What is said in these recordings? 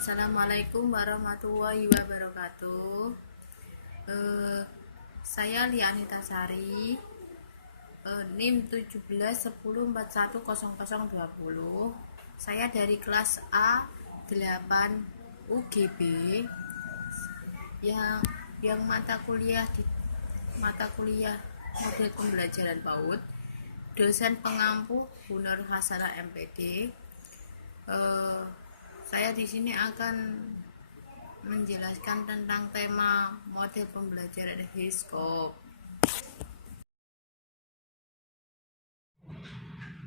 Assalamualaikum warahmatullahi wabarakatuh. Saya Lianita Sari, NIM 1710410020. Saya dari kelas A 8 UGB yang mata kuliah model pembelajaran PAUD. Dosen pengampu Bu Nur Hasanah MPD. Saya di sini akan menjelaskan tentang tema model pembelajaran HISCOP.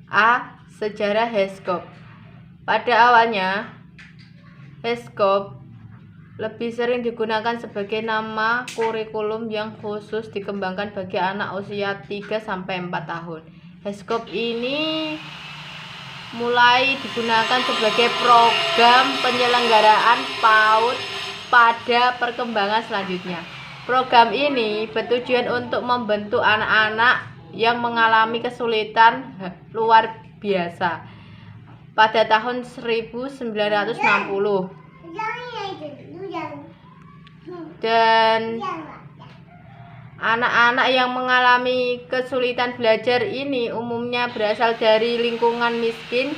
A. Sejarah HISCOP. Pada awalnya, HISCOP lebih sering digunakan sebagai nama kurikulum yang khusus dikembangkan bagi anak usia 3-4 tahun. HISCOP ini mulai digunakan sebagai program penyelenggaraan PAUD pada perkembangan selanjutnya. Program ini bertujuan untuk membentuk anak-anak yang mengalami kesulitan luar biasa pada tahun 1960 dan anak-anak yang mengalami kesulitan belajar ini umumnya berasal dari lingkungan miskin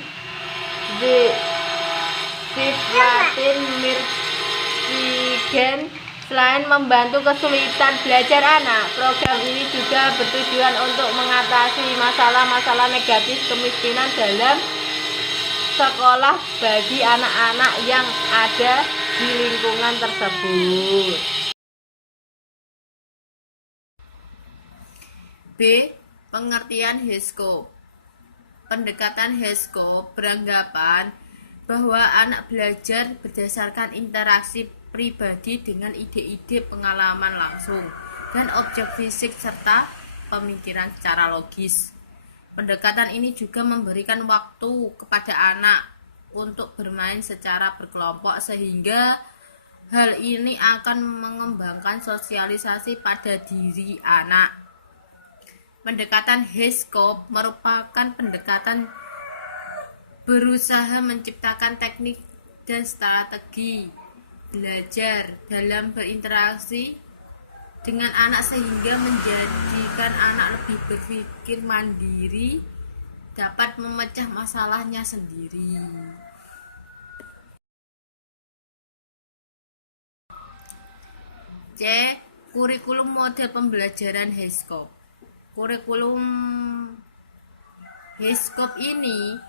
di Latin Michigan. Selain membantu kesulitan belajar anak, program ini juga bertujuan untuk mengatasi masalah-masalah negatif kemiskinan dalam sekolah bagi anak-anak yang ada di lingkungan tersebut. B. Pengertian HISCOP. Pendekatan HISCOP beranggapan bahwa anak belajar berdasarkan interaksi pribadi dengan ide-ide pengalaman langsung dan objek fisik serta pemikiran secara logis. Pendekatan ini juga memberikan waktu kepada anak untuk bermain secara berkelompok sehingga hal ini akan mengembangkan sosialisasi pada diri anak. Pendekatan HISCOP merupakan pendekatan berusaha menciptakan teknik dan strategi belajar dalam berinteraksi dengan anak sehingga menjadikan anak lebih berpikir mandiri, dapat memecah masalahnya sendiri. C. Kurikulum model pembelajaran HISCOP. Kurikulum HISCOP ini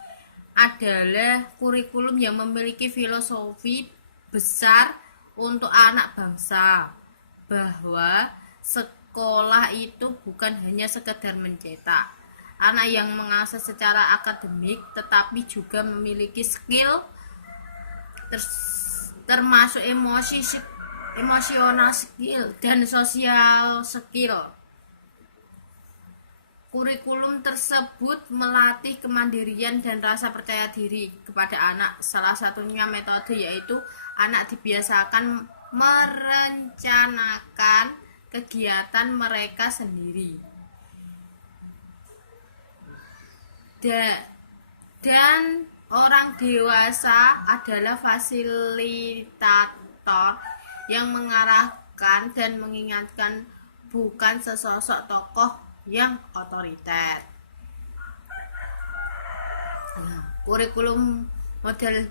adalah kurikulum yang memiliki filosofi besar untuk anak bangsa, bahwa sekolah itu bukan hanya sekedar mencetak anak yang mengakses secara akademik, tetapi juga memiliki skill termasuk emosional skill dan sosial skill. Kurikulum tersebut melatih kemandirian dan rasa percaya diri kepada anak. Salah satunya metode yaitu anak dibiasakan merencanakan kegiatan mereka sendiri. Dan orang dewasa adalah fasilitator yang mengarahkan dan mengingatkan, bukan sesosok tokoh yang otoriter. Kurikulum model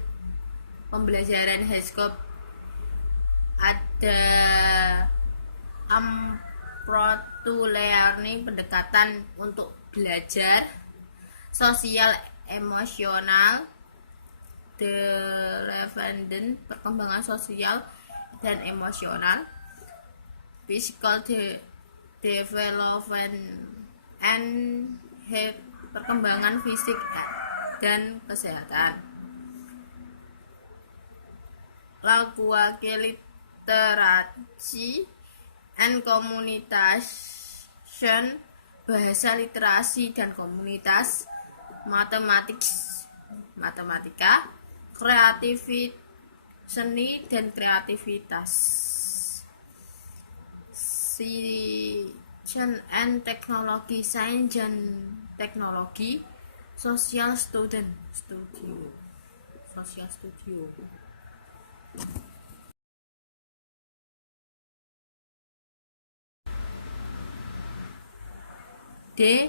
pembelajaran HISCOP ada approach to learning, pendekatan untuk belajar, sosial emosional, development, perkembangan sosial dan emosional, physical development and health, perkembangan fisik dan kesehatan. Language literacy and communication, bahasa literasi dan komunitas, matematika, kreativitas, seni dan kreativitas, science and technology, sains dan teknologi, social studio. D.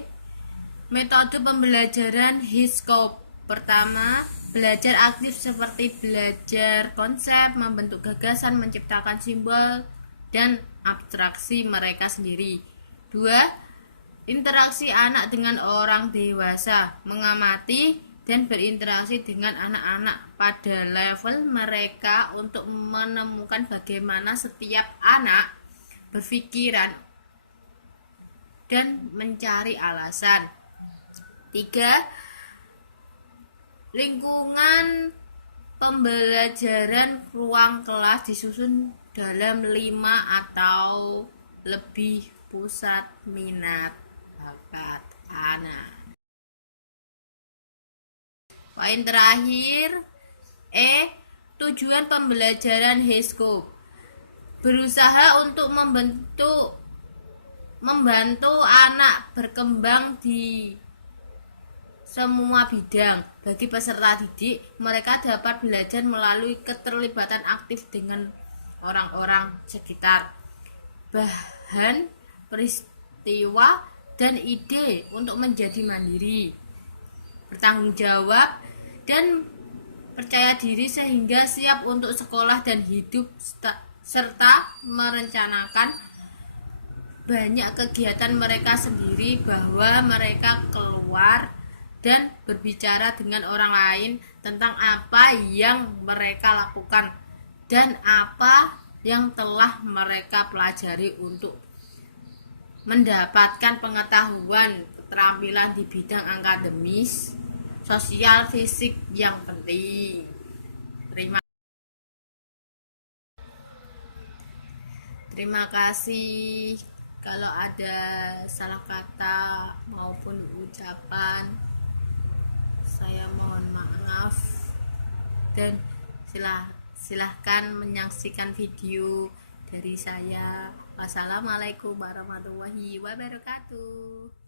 Metode pembelajaran Hitchcock. Pertama, belajar aktif seperti belajar konsep, membentuk gagasan, menciptakan simbol, dan abstraksi mereka sendiri. 2. Interaksi anak dengan orang dewasa, mengamati dan berinteraksi dengan anak-anak pada level mereka untuk menemukan bagaimana setiap anak berpikiran dan mencari alasan. 3. Lingkungan pembelajaran ruang kelas disusun dalam 5 atau lebih pusat minat bakat anak. Poin terakhir, tujuan pembelajaran Hitchcock. Berusaha untuk membantu anak berkembang di semua bidang. Bagi peserta didik, mereka dapat belajar melalui keterlibatan aktif dengan orang-orang sekitar, bahan, peristiwa, dan ide untuk menjadi mandiri, bertanggung jawab, dan percaya diri sehingga siap untuk sekolah dan hidup serta merencanakan banyak kegiatan mereka sendiri, bahwa mereka keluar dan berbicara dengan orang lain tentang apa yang mereka lakukan dan apa yang telah mereka pelajari untuk mendapatkan pengetahuan, keterampilan di bidang akademis, sosial, fisik yang penting. Terima kasih. Kalau ada salah kata maupun ucapan, saya mohon maaf, dan silahkan menyaksikan video dari saya. Wassalamualaikum warahmatullahi wabarakatuh.